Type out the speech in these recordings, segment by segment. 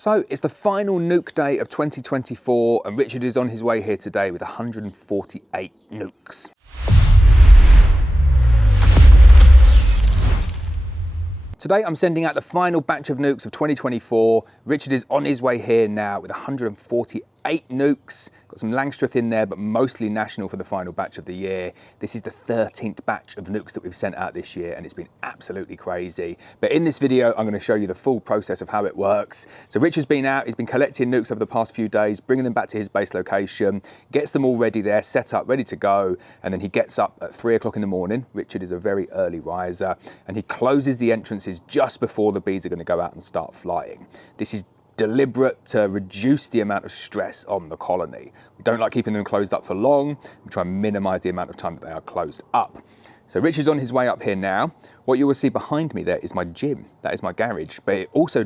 So it's the final nuke day of 2024 and Richard is on his way here today with 148 nukes. Today I'm sending out the final batch of nukes of 2024. Richard is on his way here now with 148 nukes. Got some Langstroth in there, but mostly national for the final batch of the year. This is the 13th batch of nukes that we've sent out this year and it's been absolutely crazy. But in this video, I'm going to show you the full process of how it works. So Richard's been out, he's been collecting nukes over the past few days, bringing them back to his base location, gets them all ready there, set up, ready to go. And then he gets up at 3 o'clock in the morning. Richard is a very early riser and he closes the entrances just before the bees are going to go out and start flying. This is deliberate to reduce the amount of stress on the colony. We don't like keeping them closed up for long. We try and minimize the amount of time that they are closed up. So Richard's on his way up here now. What you will see behind me there is my gym. That is my garage, but it also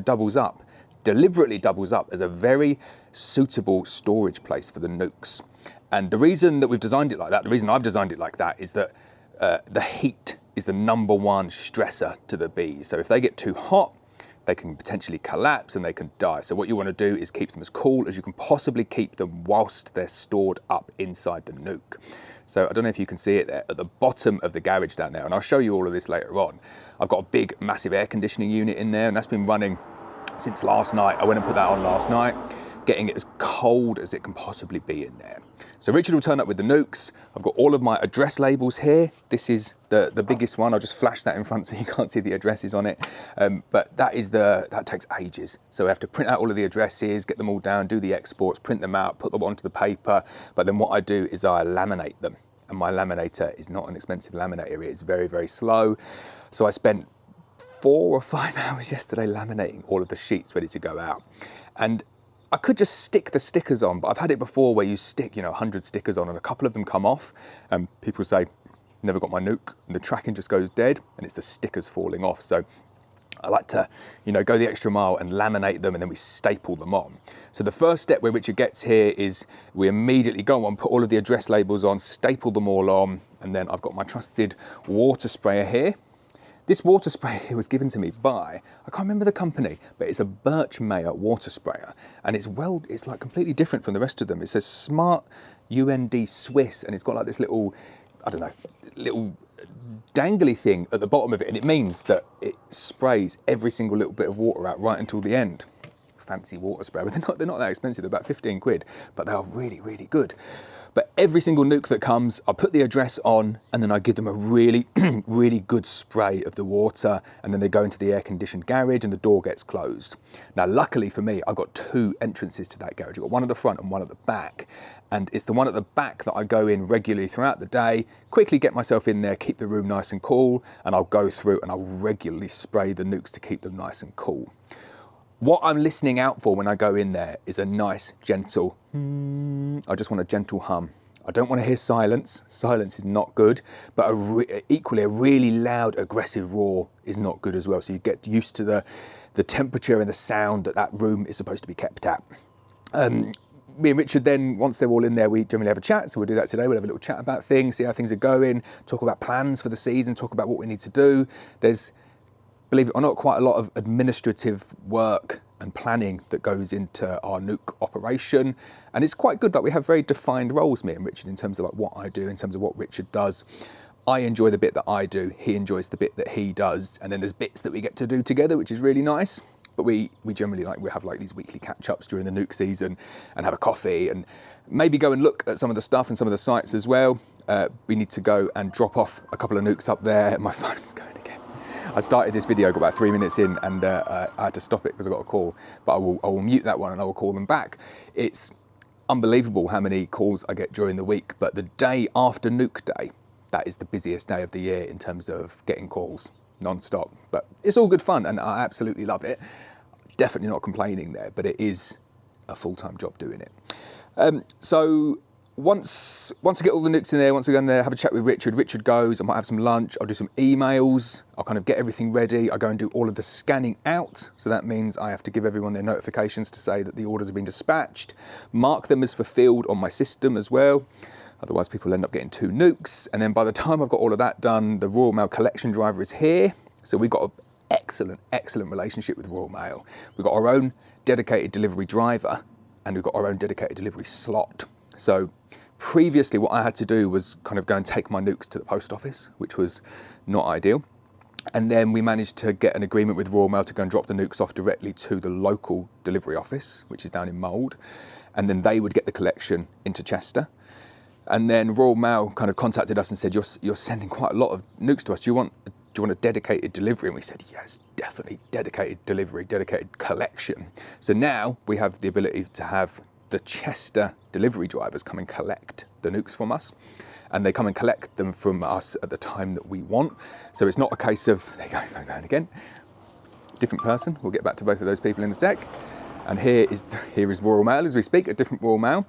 deliberately doubles up as a very suitable storage place for the nukes. And the reason that we've designed it like that, the reason I've designed it like that is that the heat is the #1 stressor to the bees. So if they get too hot, they can potentially collapse and they can die. So what you want to do is keep them as cool as you can possibly keep them whilst they're stored up inside the nuke. So I don't know if you can see it there at the bottom of the garage down there, and I'll show you all of this later on. I've got a big, massive air conditioning unit in there, and that's been running since last night. I went and put that on last night, getting it as cold as it can possibly be in there. So Richard will turn up with the nukes. I've got all of my address labels here. This is the biggest one. I'll just flash that in front so you can't see the addresses on it. But that takes ages. So we have to print out all of the addresses, get them all down, do the exports, print them out, put them onto the paper. But then what I do is I laminate them. And my laminator is not an expensive laminator. It is very, very slow. So I spent 4 or 5 hours yesterday laminating all of the sheets ready to go out. And I could just stick the stickers on, but I've had it before where you stick, 100 stickers on and a couple of them come off and people say, never got my nuke, and the tracking just goes dead and it's the stickers falling off. So I like to, go the extra mile and laminate them and then we staple them on. So the first step where Richard gets here is we immediately go on, put all of the address labels on, staple them all on, and then I've got my trusted water sprayer here. This water sprayer was given to me by, I can't remember the company, but it's a Birchmeier water sprayer. And it's like completely different from the rest of them. It says Smart UND Swiss, and it's got like this little, little dangly thing at the bottom of it. And it means that it sprays every single little bit of water out right until the end. Fancy water sprayer, but they're not that expensive. They're about 15 quid, but they are really, really good. But every single nuke that comes, I put the address on and then I give them a really, really good spray of the water, and then they go into the air-conditioned garage and the door gets closed. Now, luckily for me, I've got 2 entrances to that garage. I've got one at the front and one at the back. And it's the one at the back that I go in regularly throughout the day, quickly get myself in there, keep the room nice and cool, and I'll go through and I'll regularly spray the nukes to keep them nice and cool. What I'm listening out for when I go in there is a nice, gentle, I just want a gentle hum. I don't want to hear silence. Silence is not good, but equally a really loud, aggressive roar is not good as well. So you get used to the temperature and the sound that room is supposed to be kept at. Me and Richard then, once they're all in there, we generally have a chat. So we'll do that today. We'll have a little chat about things, see how things are going, talk about plans for the season, talk about what we need to do. There's, believe it or not, quite a lot of administrative work and planning that goes into our nuke operation. And it's quite good that we have very defined roles, me and Richard, in terms of like what I do, in terms of what Richard does. I enjoy the bit that I do, he enjoys the bit that he does. And then there's bits that we get to do together, which is really nice. But we generally we have like these weekly catch-ups during the nuke season and have a coffee and maybe go and look at some of the stuff and some of the sites as well. We need to go and drop off a couple of nukes up there. My phone's going again. I started this video, got about 3 minutes in, and I had to stop it because I got a call. But I will mute that one and I will call them back. It's unbelievable how many calls I get during the week, but the day after nuke day, that is the busiest day of the year in terms of getting calls non-stop. But it's all good fun and I absolutely love it. Definitely not complaining there, but it is a full-time job doing it. So once I get all the nukes in there, once I go in there, have a chat with Richard, Richard goes, I might have some lunch, I'll do some emails, I'll kind of get everything ready, I go and do all of the scanning out, so that means I have to give everyone their notifications to say that the orders have been dispatched, mark them as fulfilled on my system as well, otherwise people end up getting 2 nukes, and then by the time I've got all of that done, the Royal Mail collection driver is here, so we've got an excellent relationship with Royal Mail. We've got our own dedicated delivery driver, and we've got our own dedicated delivery slot. So previously what I had to do was kind of go and take my nukes to the post office, which was not ideal. And then we managed to get an agreement with Royal Mail to go and drop the nukes off directly to the local delivery office, which is down in Mould. And then they would get the collection into Chester. And then Royal Mail kind of contacted us and said, you're sending quite a lot of nukes to us. Do you want a dedicated delivery? And we said, yes, definitely dedicated delivery, dedicated collection. So now we have the ability to have the Chester delivery drivers come and collect the nukes from us. And they come and collect them from us at the time that we want. So it's not a case of, there you go, phone going again. Different person, we'll get back to both of those people in a sec. And here is Royal Mail as we speak, a different Royal Mail.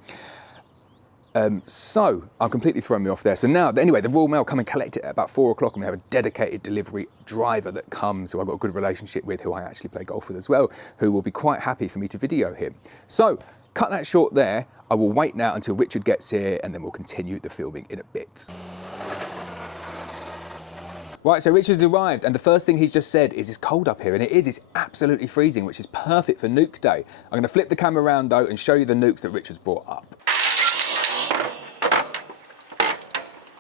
So I'm completely throwing me off there. So now, anyway, the Royal Mail come and collect it at about 4 o'clock, and we have a dedicated delivery driver that comes, who I've got a good relationship with, who I actually play golf with as well, who will be quite happy for me to video him. So cut that short there. I will wait now until Richard gets here, and then we'll continue the filming in a bit. Right, so Richard's arrived, and the first thing he's just said is it's cold up here, and it's absolutely freezing, which is perfect for nuke day. I'm going to flip the camera around though and show you the nukes that Richard's brought up.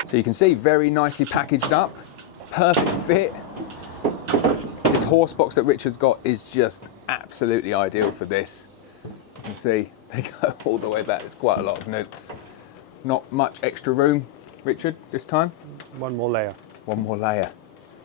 So you can see, very nicely packaged up, perfect fit. This horse box that Richard's got is just absolutely ideal for this. You can see they go all the way back. There's quite a lot of nukes. Not much extra room, Richard, this time. One more layer. One more layer.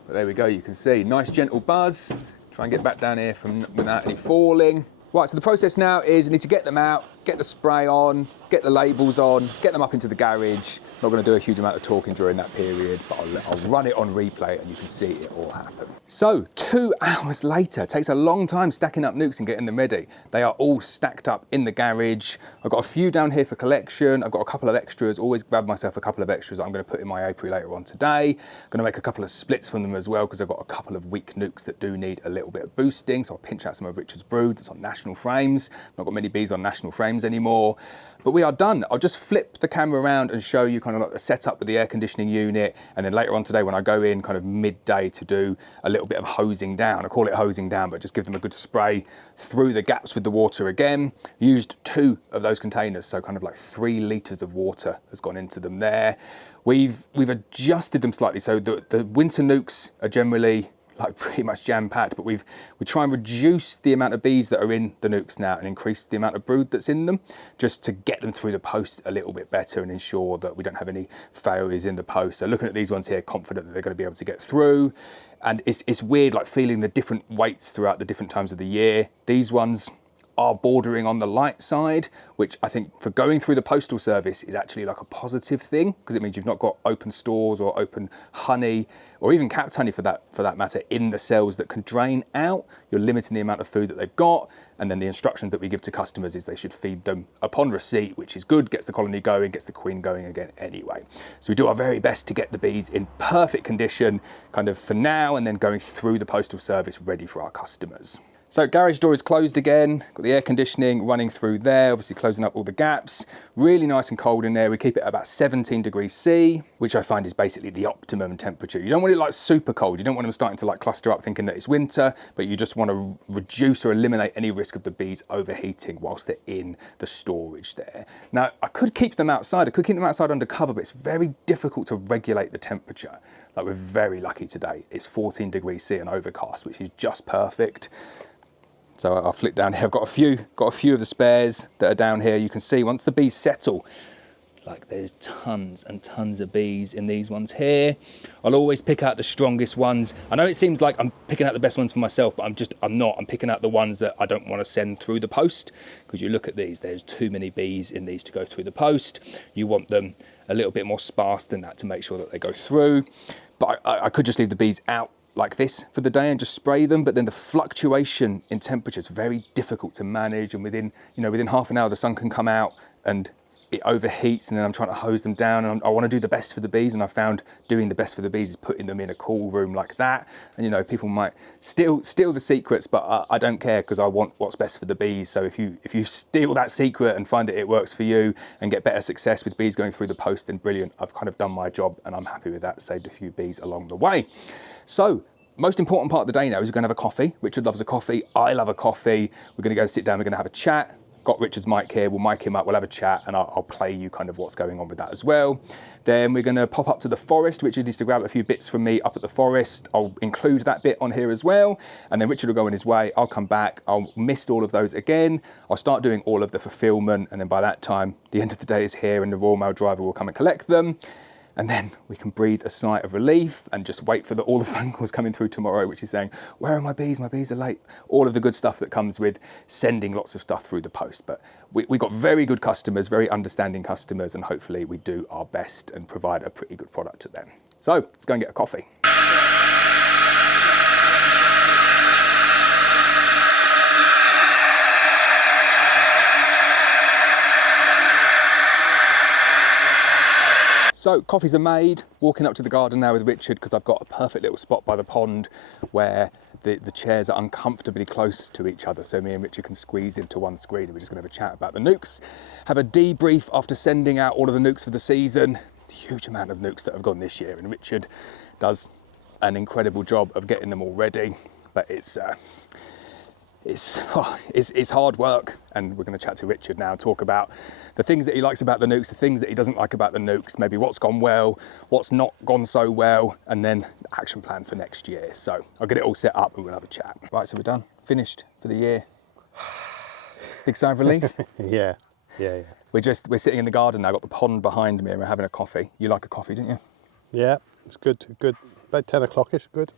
But there we go, you can see. Nice gentle buzz. Try and get back down here without any falling. Right, so the process now is I need to get them out, get the spray on, get the labels on, get them up into the garage. Not going to do a huge amount of talking during that period, but I'll run it on replay and you can see it all happen. So 2 hours later, it takes a long time stacking up nukes and getting them ready. They are all stacked up in the garage. I've got a few down here for collection. I've got a couple of extras, always grab myself a couple of extras that I'm going to put in my apiary later on today. I'm going to make a couple of splits from them as well, because I've got a couple of weak nukes that do need a little bit of boosting. So I'll pinch out some of Richard's brood that's on national frames. I've not got many bees on national frames anymore. But we are done. I'll just flip the camera around and show you kind of like the setup with the air conditioning unit. And then later on today, when I go in kind of midday to do a little bit of hosing down, I call it hosing down, but just give them a good spray through the gaps with the water again. Used 2 of those containers, so kind of like 3 litres of water has gone into them there. We've adjusted them slightly. So the winter nukes are generally like pretty much jam-packed, but we try and reduce the amount of bees that are in the nukes now and increase the amount of brood that's in them, just to get them through the post a little bit better and ensure that we don't have any failures in the post. So looking at these ones here, confident that they're going to be able to get through. And it's weird, like feeling the different weights throughout the different times of the year. These ones are bordering on the light side, which I think for going through the postal service is actually like a positive thing, because it means you've not got open stores or open honey, or even capped honey for that matter, in the cells that can drain out. You're limiting the amount of food that they've got. And then the instructions that we give to customers is they should feed them upon receipt, which is good, gets the colony going, gets the queen going again anyway. So we do our very best to get the bees in perfect condition, kind of for now, and then going through the postal service ready for our customers. So garage door is closed again, got the air conditioning running through there, obviously closing up all the gaps. Really nice and cold in there. We keep it at about 17 degrees C, which I find is basically the optimum temperature. You don't want it like super cold. You don't want them starting to like cluster up thinking that it's winter, but you just want to reduce or eliminate any risk of the bees overheating whilst they're in the storage there. Now, I could keep them outside. I could keep them outside under cover, but it's very difficult to regulate the temperature. Like, we're very lucky today. It's 14 degrees C and overcast, which is just perfect. So I'll flick down here. I've got a few of the spares that are down here. You can see once the bees settle, like there's tons and tons of bees in these ones here. I'll always pick out the strongest ones. I know it seems like I'm picking out the best ones for myself, but I'm not. I'm picking out the ones that I don't want to send through the post, because you look at these, there's too many bees in these to go through the post. You want them a little bit more sparse than that to make sure that they go through. But I could just leave the bees out like this for the day and just spray them, but then the fluctuation in temperature is very difficult to manage, and within half an hour the sun can come out and it overheats, and then I'm trying to hose them down, and I want to do the best for the bees, and I found doing the best for the bees is putting them in a cool room like that. And people might steal the secrets, but I don't care, because I want what's best for the bees. So if you steal that secret and find that it works for you and get better success with bees going through the post, then brilliant. I've kind of done my job and I'm happy with that, saved a few bees along the way. So most important part of the day now is we're going to have a coffee. Richard loves a coffee. I love a coffee. We're going to go and sit down. We're going to have a chat. Got Richard's mic here. We'll mic him up. We'll have a chat, and I'll play you kind of what's going on with that as well. Then we're going to pop up to the forest. Richard needs to grab a few bits from me up at the forest. I'll include that bit on here as well. And then Richard will go on his way. I'll come back. I'll mist all of those again. I'll start doing all of the fulfillment. And then by that time, the end of the day is here and the Royal Mail driver will come and collect them. And then we can breathe a sigh of relief and just wait for all the phone calls coming through tomorrow, which is saying, where are my bees? My bees are late. All of the good stuff that comes with sending lots of stuff through the post. But we got very good customers, very understanding customers, and hopefully we do our best and provide a pretty good product to them. So let's go and get a coffee. So coffees are made, walking up to the garden now with Richard because I've got a perfect little spot by the pond where the chairs are uncomfortably close to each other, so me and Richard can squeeze into one screen, and we're just going to have a chat about the nucs, have a debrief after sending out all of the nucs for the season. Huge amount of nucs that have gone this year, and Richard does an incredible job of getting them all ready, but it's hard work. And we're going to chat to Richard now, talk about the things that he likes about the nucs, the things that he doesn't like about the nucs, maybe what's gone well, what's not gone so well, and then the action plan for next year. So I'll get it all set up and we'll have a chat. Right, so we're done, finished for the year. Big sigh of relief? Yeah. We're sitting in the garden now, got the pond behind me, and we're having a coffee. You like a coffee, didn't you? Yeah, it's good. About 10 o'clock-ish, good.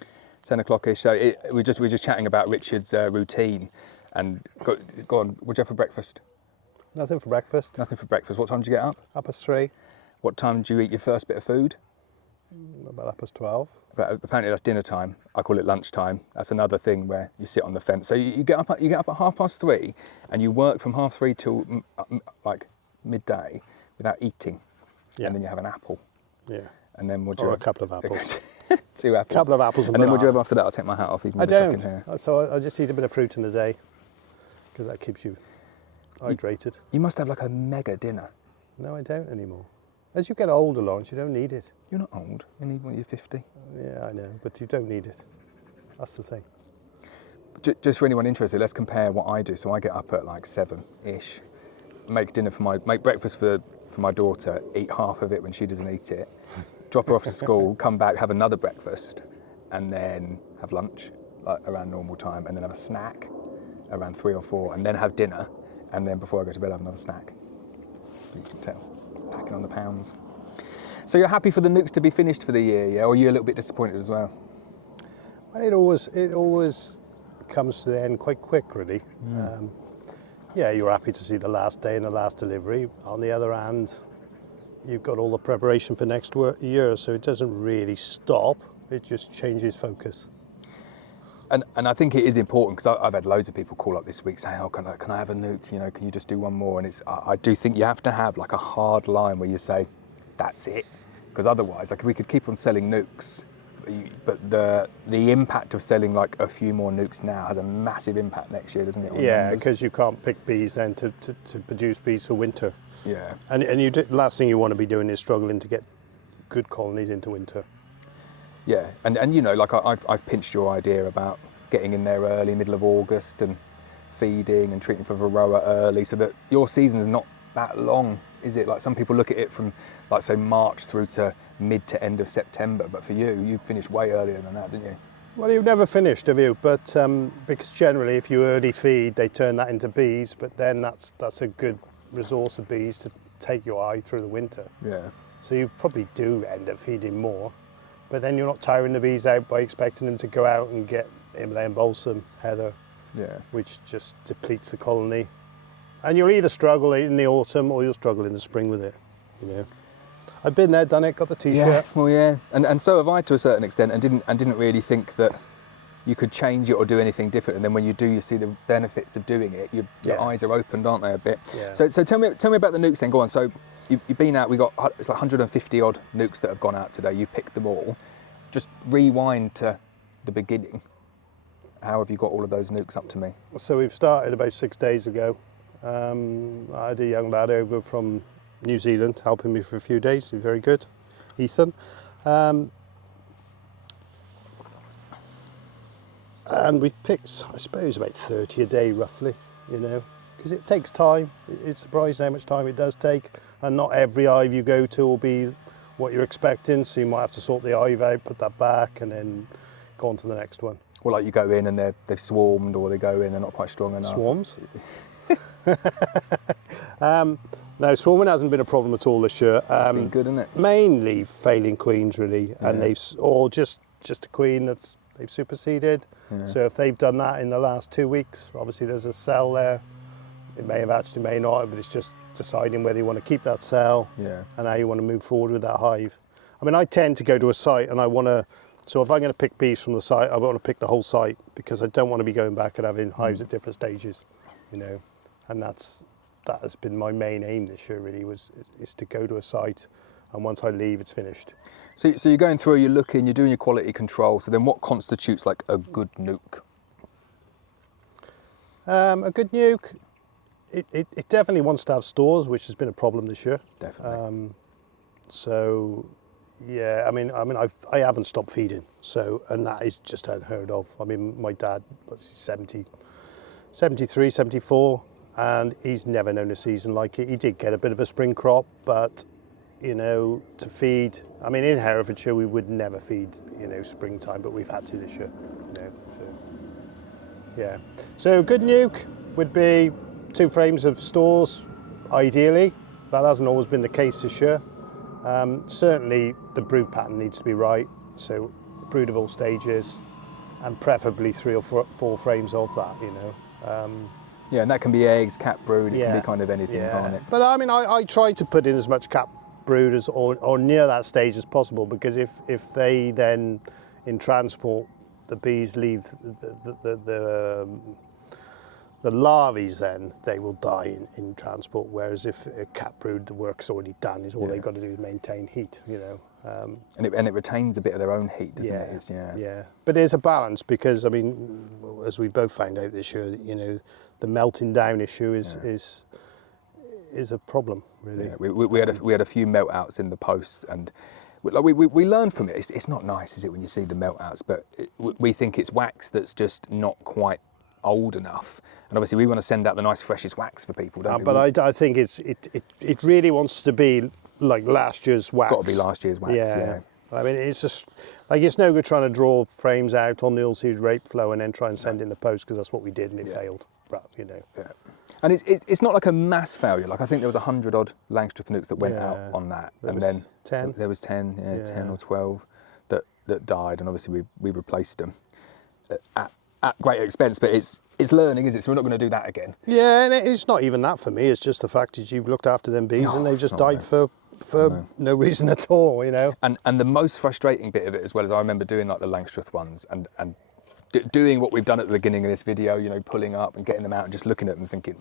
10 o'clock-ish. So we're just chatting about Richard's routine. And go on, what'd you have for breakfast? Nothing for breakfast. Nothing for breakfast. What time did you get up? Up at 3. What time do you eat your first bit of food? About up at 12. Apparently that's dinner time. I call it lunchtime. That's another thing where you sit on the fence. So you get up at 3:30, and you work from 3:30 till like midday without eating. Yeah. And then you have an apple. Yeah. And then what do Or you a couple of apples. 2 apples. A couple of apples and then what do you have after that? I'll take my hat off. Even I with the shock in don't. here. So I just eat a bit of fruit in the day because that keeps you hydrated. You must have like a mega dinner. No, I don't anymore. As you get older, Lawrence, you don't need it. You're not old. You need when you're 50. Yeah, I know, but you don't need it. That's the thing. Just for anyone interested, let's compare what I do. So I get up at like 7-ish, make breakfast for my daughter, eat half of it when she doesn't eat it, drop her off to school, come back, have another breakfast, and then have lunch around normal time, and then have a snack around 3 or 4, and then have dinner, and then before I go to bed have another snack. You can tell, packing on the pounds. So you're happy for the nucs to be finished for the year, yeah? Or are you a little bit disappointed as well? Well, it always comes to the end quite quick, really. Yeah, you're happy to see the last day and the last delivery. On the other hand, you've got all the preparation for next year, so it doesn't really stop. It just changes focus. And I think it is important, because I've had loads of people call up this week saying, oh, can I have a nuke? You know, can you just do one more? And I do think you have to have like a hard line where you say, that's it. Because otherwise, like if we could keep on selling nucs, but the impact of selling like a few more nucs now has a massive impact next year, doesn't it? Yeah, because you can't pick bees then to produce bees for winter. Yeah. And the last thing you want to be doing is struggling to get good colonies into winter. Yeah, and you know, like I've pinched your idea about getting in there early, middle of August, and feeding and treating for varroa early, so that your season's not that long, is it? Like some people look at it from, like say March through to mid to end of September, but for you finished way earlier than that, didn't you? Well, you've never finished, have you? But because generally, if you early feed, they turn that into bees, but then that's a good resource of bees to take your eye through the winter. Yeah. So you probably do end up feeding more, but then you're not tiring the bees out by expecting them to go out and get Himalayan balsam, heather, Yeah. which just depletes the colony. And you'll either struggle in the autumn or you'll struggle in the spring with it, you know. I've been there, done it, got the t-shirt. Yeah, well, yeah, and so have I to a certain extent, and didn't really think that you could change it or do anything different. And then when you do, you see the benefits of doing it. Your eyes are opened, aren't they, a bit? Yeah. So tell me about the nucs then. Go on. So you've been out. It's like 150 odd nucs that have gone out today. You picked them all. Just rewind to the beginning. How have you got all of those nucs up to me? So we've started about 6 days ago. I had a young lad over from New Zealand helping me for a few days. He's very good, Ethan. And we picked, I suppose, about 30 a day roughly, you know, because it takes time. It's surprising how much time it does take, and not every hive you go to will be what you're expecting, so you might have to sort the hive out, put that back, and then go on to the next one. Well, like you go in and they've swarmed, or they go in, they're not quite strong enough. Swarms? No, swarming hasn't been a problem at all this year. It's been good, isn't it? Mainly failing queens, really, and or just a queen they've superseded. Yeah. So if they've done that in the last 2 weeks, obviously there's a cell there. It may have actually, may not, but it's just deciding whether you want to keep that cell and how you want to move forward with that hive. I mean, I tend to go to a site and I want to, so if I'm going to pick bees from the site, I want to pick the whole site, because I don't want to be going back and having hives at different stages, you know, and that has been my main aim this year, really, is to go to a site, and once I leave, it's finished. So you're going through, you're looking, you're doing your quality control. So then what constitutes like a good nuke? A good nuke, it definitely wants to have stores, which has been a problem this year. Definitely. So yeah, I mean, I haven't stopped feeding, so, and that is just unheard of. I mean, my dad was 70, 73, 74, and he's never known a season like it. He did get a bit of a spring crop, but you know, to feed, I mean, in Herefordshire we would never feed, you know, springtime, but we've had to this year, you know, so yeah. So good nuke would be 2 frames of stores, ideally. That hasn't always been the case this year. Certainly the brood pattern needs to be right, so brood of all stages, and preferably 3 or 4 frames of that, you know. Yeah, and that can be eggs, cap brood, it can be kind of anything, can't it? But I mean, I try to put in as much cap brood as, or near that stage as possible, because if they then, in transport, the bees leave the larvae, then they will die in transport, whereas if a cap brood, the work's already done, is all they've got to do is maintain heat, you know. And it retains a bit of their own heat, doesn't it? Yeah. But there's a balance, because I mean, as we both found out this year, you know, the melting down issue is a problem, really. Yeah, we had a few meltouts in the posts, and we learned from it. It's not nice, is it, when you see the meltouts? But we think it's wax that's just not quite old enough, and obviously we want to send out the nice freshest wax for people, don't we? But I think it really wants to be like last year's wax. Got to be last year's wax. Yeah. I mean, it's just like, it's no good trying to draw frames out on the oilseed rape flow and then try and send it in the post, because that's what we did and it failed. But, you know. Yeah. And it's not like a mass failure. Like, I think there was 100 odd Langstroth nukes that went out on that, and then 10. There was 10, 10 or 12 that died, and obviously we replaced them at great expense. But it's learning, is it? So we're not going to do that again. Yeah, and it's not even that for me. It's just the fact that you've looked after them bees and they've just died for no reason at all, you know. And the most frustrating bit of it as well is, I remember doing like the Langstroth ones and doing what we've done at the beginning of this video, you know, pulling up and getting them out and just looking at them thinking,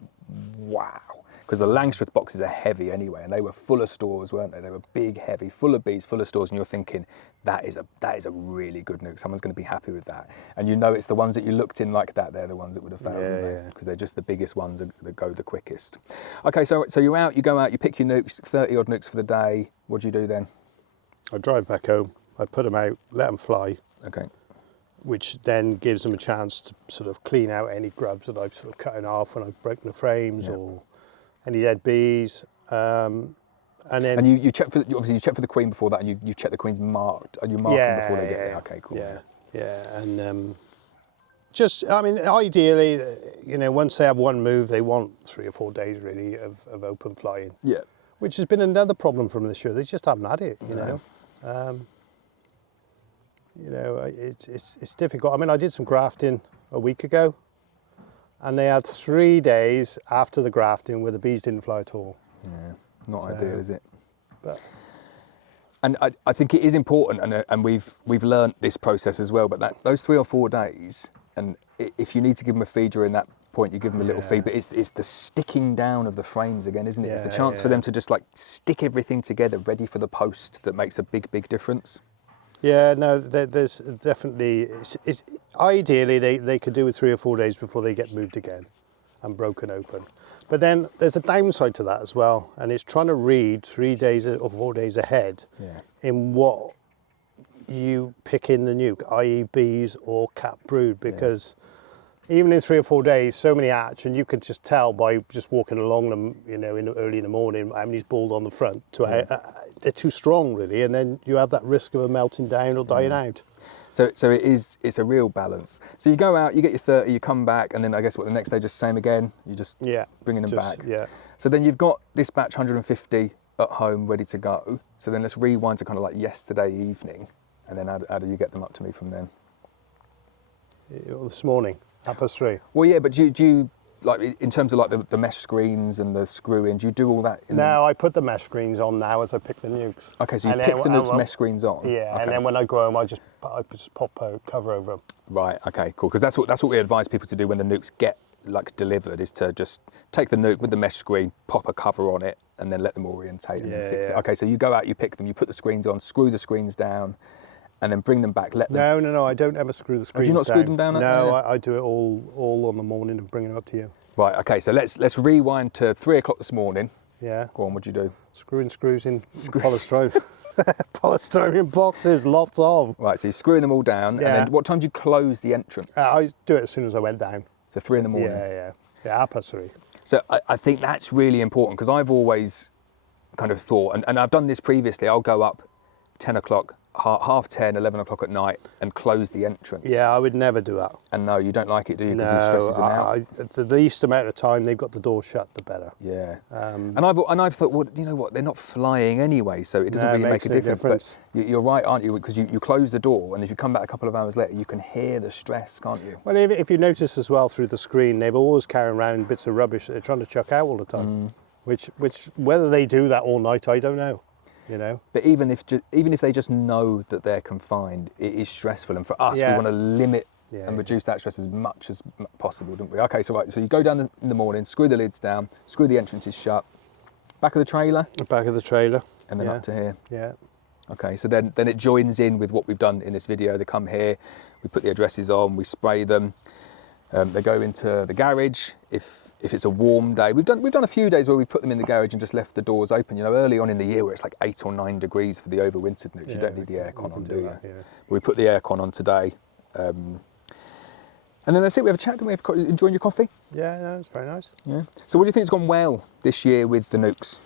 wow. Because the Langstroth boxes are heavy anyway, and they were full of stores, weren't they? They were big, heavy, full of bees, full of stores, and you're thinking, that is a really good nuke. Someone's going to be happy with that. And you know, it's the ones that you looked in like that, they're the ones that would have failed, because they're just the biggest ones that go the quickest. Okay, so you're out, you go out, you pick your nukes, 30 odd nukes for the day. What do you do then? I drive back home, I put them out, let them fly. Okay. Which then gives them a chance to sort of clean out any grubs that I've sort of cut off when I've broken the frames, or any dead bees. And then you check for, obviously you check for the queen before that, and you check the queen's marked, and you mark them before they get there. Okay, cool. Yeah, and just, I mean, ideally, you know, once they have one move, they want 3 or 4 days really of open flying. Yeah. Which has been another problem from this year. They just haven't had it, you know. You know, it's difficult. I mean, I did some grafting a week ago, and they had 3 days after the grafting where the bees didn't fly at all. Yeah, not ideal, is it? But and I think it is important, and we've learnt this process as well. But those 3 or 4 days, and if you need to give them a feed during that point, you give them a little feed. But it's the sticking down of the frames again, isn't it? It's the chance for them to just like stick everything together, ready for the post, that makes a big difference. Yeah, no, there's definitely, it's ideally they could do with 3 or 4 days before they get moved again and broken open. But then there's a downside to that as well, and it's trying to read 3 days or 4 days ahead in what, you pick in the nuke, i.e. bees or cap brood, because even in 3 or 4 days, so many hatch, and you can just tell by just walking along them, you know, early in the morning, how many's bald on the front. They're too strong, really, and then you have that risk of them melting down or dying out. So it's a real balance. So you go out, you get your 30, you come back, and then I guess what, the next day just same again. You just bringing them back. Yeah. So then you've got this batch 150 at home ready to go. So then let's rewind to kind of like yesterday evening, and then how do you get them up to me from then? This morning, 3:30. Well, yeah, but do you like in terms of like the mesh screens and the screw in? Do you do all that? No, I put the mesh screens on now as I pick the nukes. Okay, so you pick the nukes mesh screens on. Yeah, okay. And then when I grow them, I just pop a cover over them. Right. Okay. Cool. Because that's what we advise people to do when the nukes get like delivered, is to just take the nuke with the mesh screen, pop a cover on it, and then let them orientate and then fix it. Okay. So you go out, you pick them, you put the screens on, screw the screens down, and then bring them back. Let them. No. I don't ever screw the screens down. Do you not down. screw them down? No, I do it all on the morning and bring it up to you. Right. Okay. So let's rewind to 3 o'clock this morning. Yeah. Go on. What'd you do? Screws in polystyrene. Polystyrene boxes, lots of. Right. So you're screwing them all down, and then what time do you close the entrance? I do it as soon as I went down. So 3 in the morning. Yeah. 3:30. So I think that's really important, because I've always kind of thought, and I've done this previously, I'll go up 10 o'clock, half 10, 11 o'clock at night and close the entrance. Yeah, I would never do that. And no, you don't like it, do you? Because it stresses them out. The least amount of time they've got the door shut, the better. Yeah. And I've thought, well, you know what, they're not flying anyway, so it doesn't really make a difference. But you're right, aren't you? Because you close the door, and if you come back a couple of hours later, you can hear the stress, can't you? Well, if you notice as well through the screen, they've always carrying around bits of rubbish that they're trying to chuck out all the time. Which whether they do that all night, I don't know. You know. But even if they just know that they're confined, it is stressful, and for us, we want to limit and reduce that stress as much as possible, don't we? Okay, so you go down in the morning, screw the lids down, screw the entrances shut, back of the trailer, and then up to here. Yeah. Okay, so then it joins in with what we've done in this video. They come here, we put the addresses on, we spray them. They go into the garage if it's a warm day. We've done a few days where we put them in the garage and just left the doors open. You know, early on in the year where it's like 8 or 9 degrees for the overwintered nukes. You don't need the aircon on, do you? Yeah. We put the aircon on today. And then that's it. We have a chat. We have enjoying your coffee. Yeah, no, it's very nice. Yeah. So what do you think has gone well this year with the nukes?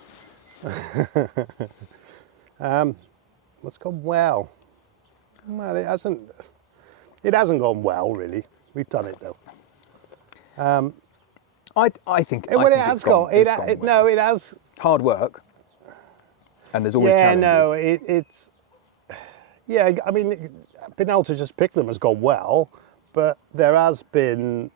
What's gone well? Well, it hasn't gone well really. We've done it though. I think. Well, it has gone. No, it has. Hard work. And there's always challenges. No, it's. Yeah, I mean, being able to just pick them has gone well, but there has been.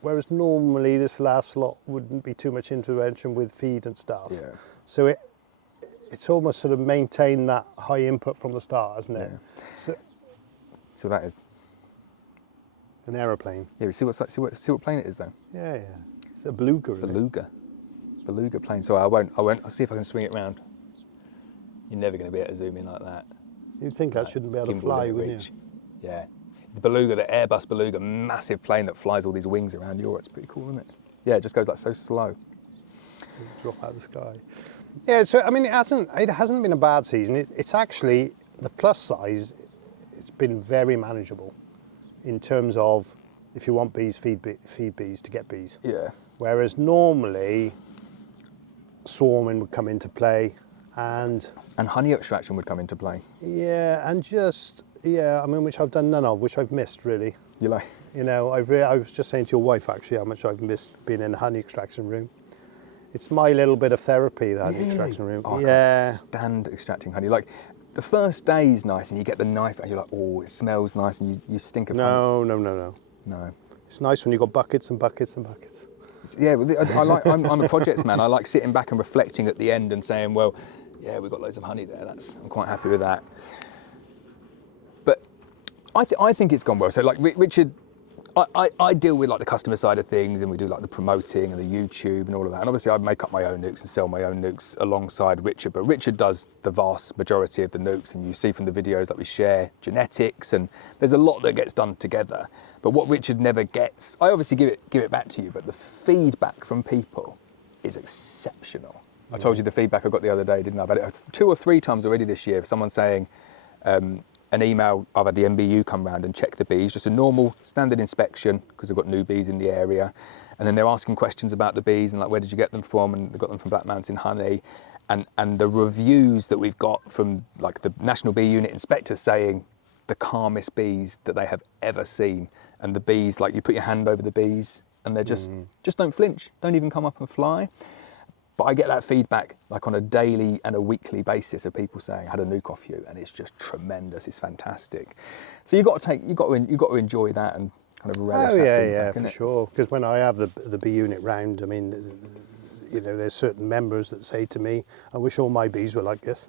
Whereas normally this last lot wouldn't be too much intervention with feed and stuff. Yeah. So it's almost sort of maintained that high input from the start, hasn't it? Yeah. So that is. An aeroplane. Yeah, see what plane it is though. Yeah. It's a beluga. Beluga plane. So I won't. I'll see if I can swing it round. You're never going to be able to zoom in like that. You'd think I shouldn't be able to fly, wouldn't you? Yeah. The Beluga, the Airbus Beluga, massive plane that flies all these wings around Europe. It's pretty cool, isn't it? Yeah, it just goes like so slow. Drop out of the sky. Yeah. So I mean, it hasn't been a bad season. It's actually the plus size. It's been very manageable. In terms of, if you want bees, feed bees to get bees. Yeah. Whereas normally, swarming would come into play, and honey extraction would come into play. Yeah, and I mean, which I've done none of, which I've missed really. You like? You know, I was just saying to your wife actually how much I've missed being in the honey extraction room. It's my little bit of therapy, the honey extraction room. Oh, I can't stand extracting honey. Like, the first day is nice, and you get the knife, and you're like, oh, it smells nice, and you stink of honey. No. It's nice when you've got buckets and buckets and buckets. Yeah, I'm a projects man. I like sitting back and reflecting at the end and saying, well, yeah, we've got loads of honey there. I'm quite happy with that. But I think it's gone well. So like Richard, I deal with like the customer side of things, and we do like the promoting and the YouTube and all of that. And obviously I make up my own nukes and sell my own nukes alongside Richard, but Richard does the vast majority of the nukes, and you see from the videos that we share genetics, and there's a lot that gets done together. But what Richard never gets, I obviously give it back to you, but the feedback from people is exceptional. I told you the feedback I got the other day, didn't I? I've had it 2 or 3 times already this year, someone saying, an email. I've had the MBU come round and check the bees, just a normal standard inspection because they've got new bees in the area. And then they're asking questions about the bees and like, where did you get them from? And they got them from Black Mountain Honey. And the reviews that we've got from like the National Bee Unit inspectors saying the calmest bees that they have ever seen. And the bees, like you put your hand over the bees and they're just don't flinch, don't even come up and fly. But I get that feedback like on a daily and a weekly basis of people saying, I had a nuke off you, and it's just tremendous, it's fantastic. So you've got to enjoy that and kind of relish that feedback, for sure. Because when I have the bee unit round, I mean, you know, there's certain members that say to me, I wish all my bees were like this,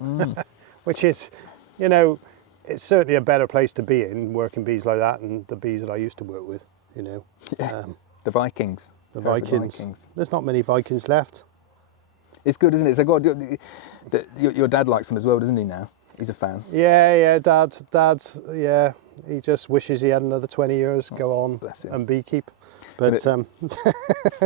which is, you know, it's certainly a better place to be in, working bees like that, and the bees that I used to work with, you know. Yeah. The Vikings. The Vikings. There's not many Vikings left. It's good, isn't it? So God, your dad likes them as well, doesn't he now? He's a fan. Yeah, Dad's, yeah. He just wishes he had another 20 years, go on and beekeep. But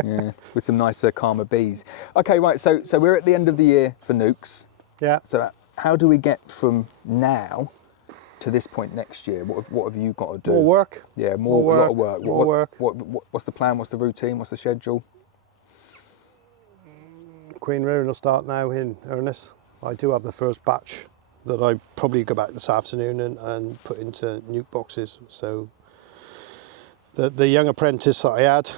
yeah, with some nicer, calmer bees. Okay, right, so we're at the end of the year for nukes. Yeah. So how do we get from now to this point next year? What have you got to do? More work. Yeah, a lot of work. More work. What's the plan? What's the routine? What's the schedule? Queen Rearing will start now in earnest. I do have the first batch that I probably go back this afternoon and put into nuke boxes. So the young apprentice that I had,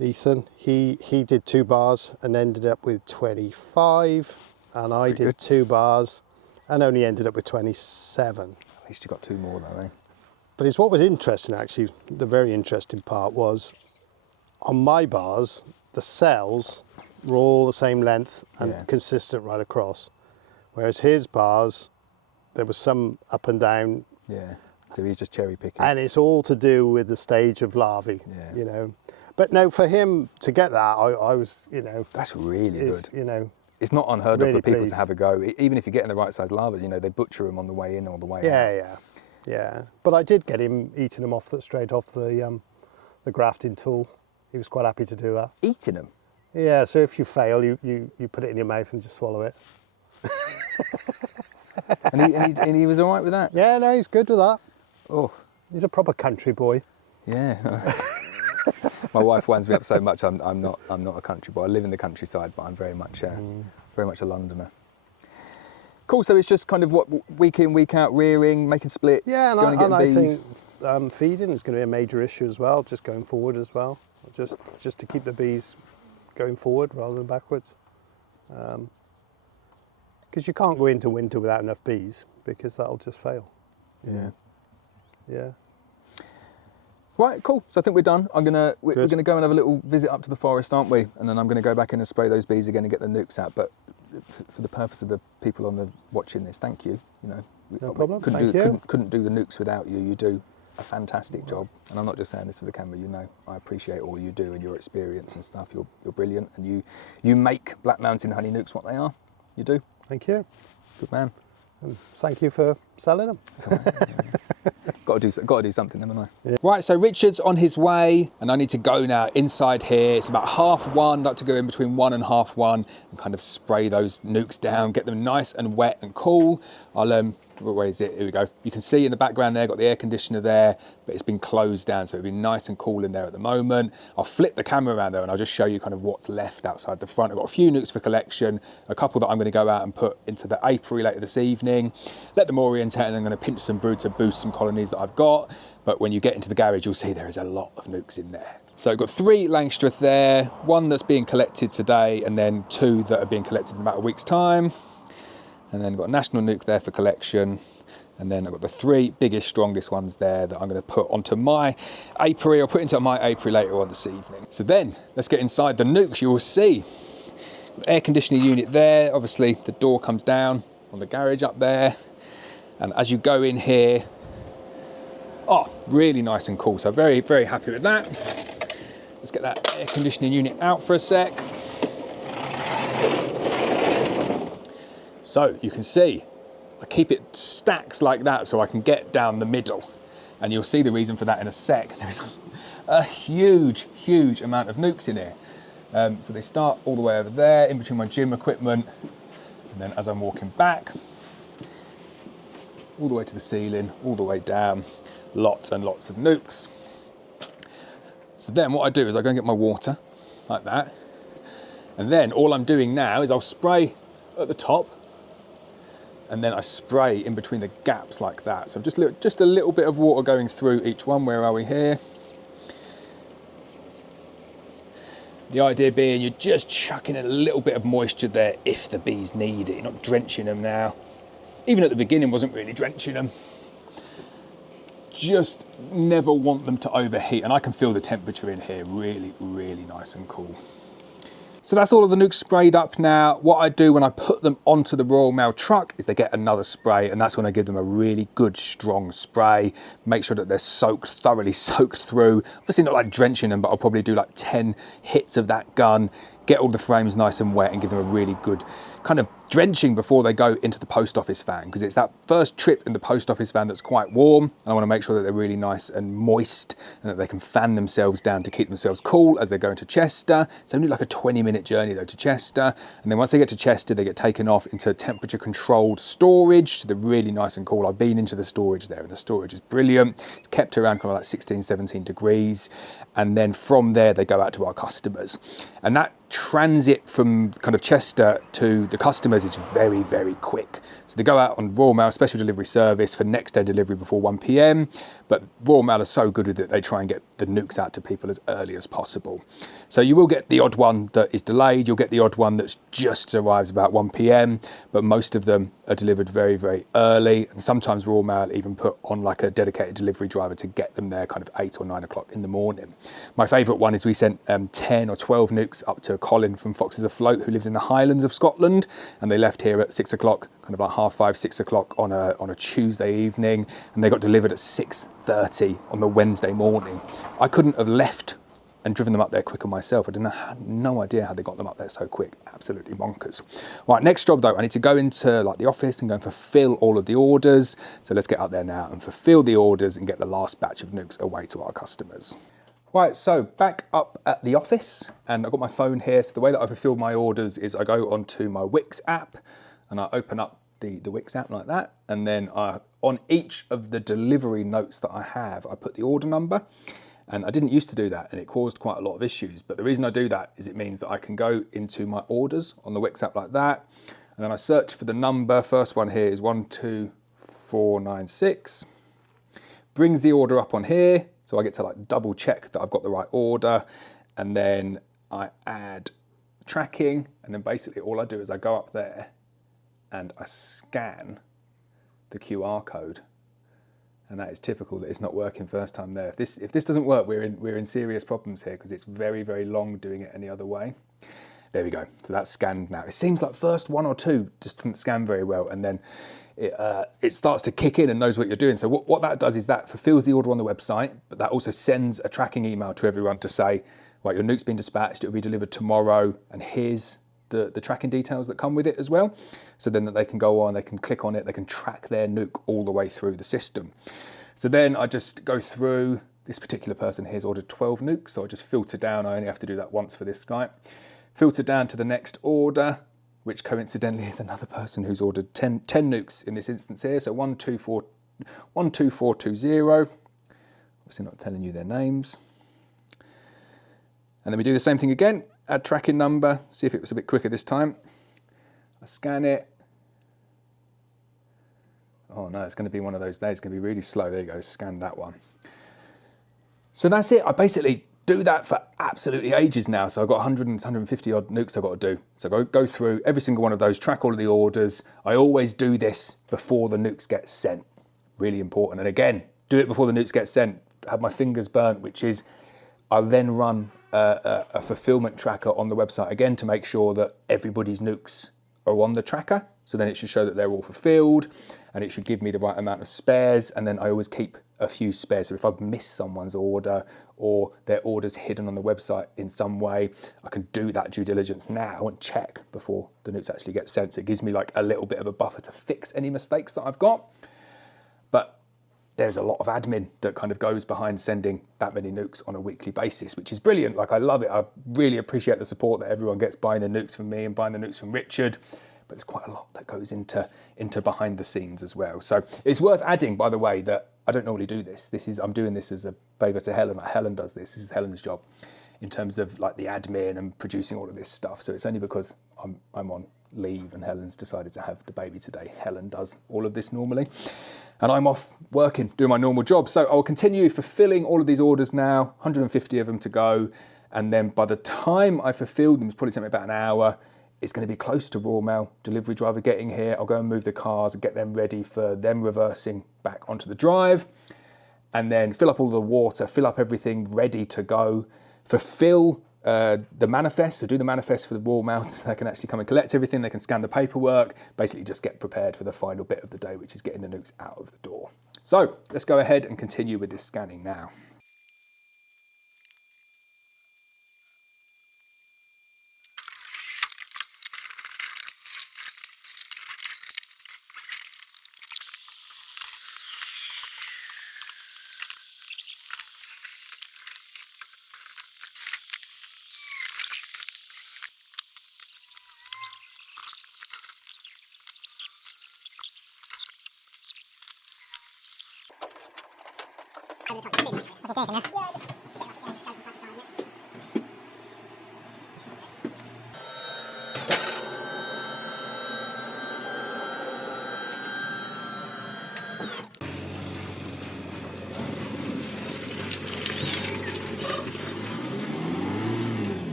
Ethan, he did 2 bars and ended up with 25, and I did 2 bars and only ended up with 27. At least you got 2 more though, eh? But it's what was interesting actually, the very interesting part was on my bars, the cells were all the same length and consistent right across. Whereas his bars, there was some up and down. Yeah, so he's just cherry picking. And it's all to do with the stage of larvae, you know. But no, for him to get that, I was, you know. That's really good. You know. It's not unheard of really for people pleased. to have a go. Even if you're getting the right size larvae, you know, they butcher them on the way in or the way out. Yeah. But I did get him eating them straight off the grafting tool. He was quite happy to do that. Eating them? Yeah, so if you fail, you put it in your mouth and just swallow it. and he was all right with that? Yeah, no, he's good with that. Oh, he's a proper country boy. Yeah. My wife winds me up so much. I'm not a country boy. I live in the countryside, but I'm very much a Londoner. Cool. So it's just kind of what week in, week out, rearing, making splits. Yeah, going and I bees. think feeding is going to be a major issue as well, just going forward as well. Just to keep the bees going forward rather than backwards. Because you can't go into winter without enough bees, because that'll just fail. Yeah. Right, cool. So I think we're done. We're gonna go and have a little visit up to the forest, aren't we? And then I'm gonna go back in and spray those bees again and get the nukes out. But for the purpose of the people watching this, thank you. You know, no problem. Couldn't do the nukes without you. You do a fantastic job, and I'm not just saying this for the camera. You know, I appreciate all you do and your experience and stuff. You're brilliant, and you make Black Mountain Honey nukes what they are. You do. Thank you. Good man. And thank you for selling them. Got to do something, haven't I? Yeah. Right, so Richard's on his way, and I need to go now inside here. It's about 1:30. I'd like to go in between 1 and 1:30 and kind of spray those nukes down, get them nice and wet and cool. Where is it? Here we go. You can see in the background there, got the air conditioner there, but it's been closed down, so it'll be nice and cool in there at the moment. I'll flip the camera around there and I'll just show you kind of what's left outside the front. I've got a few nukes for collection, a couple that I'm going to go out and put into the apiary later this evening, let them orientate, and I'm going to pinch some brood to boost some colonies that I've got. But when you get into the garage, you'll see there is a lot of nukes in there. So I've got 3 Langstroth there, 1 that's being collected today, and then 2 that are being collected in about a week's time. And then I've got a national nuke there for collection. And then I've got the 3 biggest, strongest ones there that I'm going to put onto my apiary. I'll put into my apiary later on this evening. So then let's get inside the nukes. You will see the air conditioning unit there. Obviously the door comes down on the garage up there. And as you go in here, really nice and cool. So very, very happy with that. Let's get that air conditioning unit out for a sec. So you can see, I keep it stacks like that so I can get down the middle. And you'll see the reason for that in a sec. There's a huge, huge amount of nukes in here. So they start all the way over there, in between my gym equipment. And then as I'm walking back, all the way to the ceiling, all the way down, lots and lots of nukes. So then what I do is I go and get my water, like that, and then all I'm doing now is I'll spray at the top, and then I spray in between the gaps like that. So just a little bit of water going through each one. Where are we here? The idea being you're just chucking in a little bit of moisture there if the bees need it. You're not drenching them now. Even at the beginning, wasn't really drenching them. Just never want them to overheat. And I can feel the temperature in here really, really nice and cool. So that's all of the nukes sprayed up now. What I do when I put them onto the Royal Mail truck is they get another spray, and that's when I give them a really good strong spray. Make sure that they're soaked, thoroughly soaked through. Obviously not like drenching them, but I'll probably do like 10 hits of that gun, get all the frames nice and wet and give them a really good kind of drenching before they go into the post office van, because it's that first trip in the post office van that's quite warm, and I want to make sure that they're really nice and moist and that they can fan themselves down to keep themselves cool as they're going to Chester. It's only like a 20-minute journey though to Chester, and then once they get to Chester they get taken off into temperature controlled storage, so they're really nice and cool. I've been into the storage there and the storage is brilliant. It's kept around kind of like 16-17 degrees, and then from there they go out to our customers, and that transit from kind of Chester to the customers is very, very quick. So they go out on Royal Mail special delivery service for next day delivery before 1 p.m. But Royal Mail are so good with it, they try and get the nukes out to people as early as possible. So you will get the odd one that is delayed. You'll get the odd one that just arrives about 1 p.m. But most of them are delivered very, very early. And sometimes Royal Mail even put on like a dedicated delivery driver to get them there kind of 8 or 9 o'clock in the morning. My favourite one is we sent 10 or 12 nukes up to Colin from Foxes Afloat, who lives in the Highlands of Scotland, and they left here at 6 o'clock, kind of like 5:30, 6 o'clock on a Tuesday evening, and they got delivered at 6:30 on the Wednesday morning. I couldn't have left and driven them up there quicker myself. I had no idea how they got them up there so quick. Absolutely bonkers. Right, next job though, I need to go into like the office and go and fulfill all of the orders. So let's get up there now and fulfill the orders and get the last batch of nukes away to our customers. Right, so back up at the office, and I've got my phone here. So the way that I fulfill my orders is I go onto my Wix app and I open up the Wix app like that. And then on each of the delivery notes that I have, I put the order number. And I didn't used to do that, and it caused quite a lot of issues. But the reason I do that is it means that I can go into my orders on the Wix app like that. And then I search for the number. First one here is 12496. Brings the order up on here. So I get to like double check that I've got the right order, and then I add tracking, and then basically all I do is I go up there and I scan the QR code, and that is typical that it's not working first time there. If this doesn't work, we're in serious problems here, because it's very, very long doing it any other way. There we go. So that's scanned now. It seems like first 1 or 2 just didn't scan very well, and then it starts to kick in and knows what you're doing. So what that does is that fulfills the order on the website, but that also sends a tracking email to everyone to say, right, your nuke's been dispatched, it'll be delivered tomorrow, and here's the tracking details that come with it as well. So then that they can go on, they can click on it, they can track their nuke all the way through the system. So then I just go through, this particular person here's ordered 12 nukes, so I just filter down. I only have to do that once for this guy. Filter down to the next order, which coincidentally is another person who's ordered 10 nukes in this instance here. So 12420. Obviously not telling you their names. And then we do the same thing again. Add tracking number. See if it was a bit quicker this time. I scan it. Oh no, it's going to be one of those days. It's going to be really slow. There you go. Scan that one. So that's it. I basically do that for absolutely ages now. So I've got 100 and 150 odd nukes I've got to do. So go through every single one of those, track all of the orders. I always do this before the nukes get sent. Really important. And again, do it before the nukes get sent. Have my fingers burnt, which is I'll then run a fulfillment tracker on the website again to make sure that everybody's nukes are on the tracker. So then it should show that they're all fulfilled, and it should give me the right amount of spares. And then I always keep a few spares. So if I've missed someone's order or their order's hidden on the website in some way, I can do that due diligence now and check before the nukes actually get sent. So it gives me like a little bit of a buffer to fix any mistakes that I've got. But there's a lot of admin that kind of goes behind sending that many nukes on a weekly basis, which is brilliant. Like, I love it. I really appreciate the support that everyone gets buying the nukes from me and buying the nukes from Richard. but there's quite a lot that goes into behind the scenes as well. So it's worth adding, by the way, that I don't normally do this. I'm doing this as a favour to Helen. Like Helen does this. This is Helen's job in terms of like the admin and producing all of this stuff. So it's only because I'm on leave and Helen's decided to have the baby today. Helen does all of this normally, and I'm off working, doing my normal job. So I'll continue fulfilling all of these orders now, 150 of them to go. And then by the time I fulfilled them, it's probably taking me about an hour. It's going to be close to raw mail delivery driver getting here. I'll go and move the cars and get them ready for them reversing back onto the drive, and then fill up all the water, fill up everything ready to go, fulfill the manifest, so do the manifest for the raw mail so they can actually come and collect everything, they can scan the paperwork, basically just get prepared for the final bit of the day, which is getting the nukes out of the door. So let's go ahead and continue with this scanning now.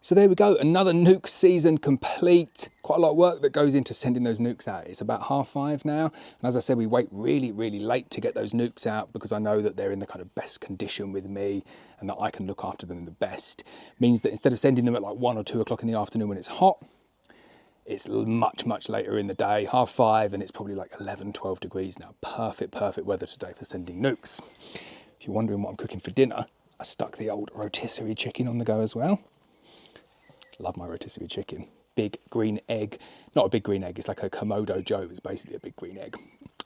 So there we go, another nuke season complete. Quite a lot of work that goes into sending those nukes out. It's about 5:30 now. And as I said, we wait really, really late to get those nukes out because I know that they're in the kind of best condition with me and that I can look after them the best. Means that instead of sending them at like 1 or 2 o'clock in the afternoon when it's hot, it's much, much later in the day, 5:30, and it's probably like 11, 12 degrees now. Perfect weather today for sending nukes. If you're wondering what I'm cooking for dinner, I stuck the old rotisserie chicken on the go as well. Love my rotisserie chicken. Big green egg. Not a big green egg, it's like a Komodo Joe. It's basically a big green egg.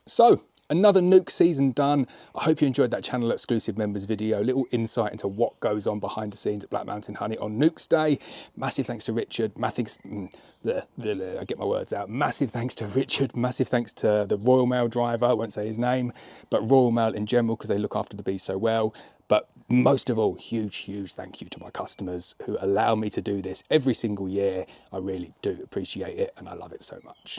So, another nuke season done. I hope you enjoyed that channel exclusive members video. Little insight into what goes on behind the scenes at Black Mountain Honey on Nukes Day. Massive thanks to Richard. I get my words out. Massive thanks to Richard. Massive thanks to the Royal Mail driver. I won't say his name, but Royal Mail in general because they look after the bees so well. But most of all, huge thank you to my customers who allow me to do this every single year. I really do appreciate it and I love it so much.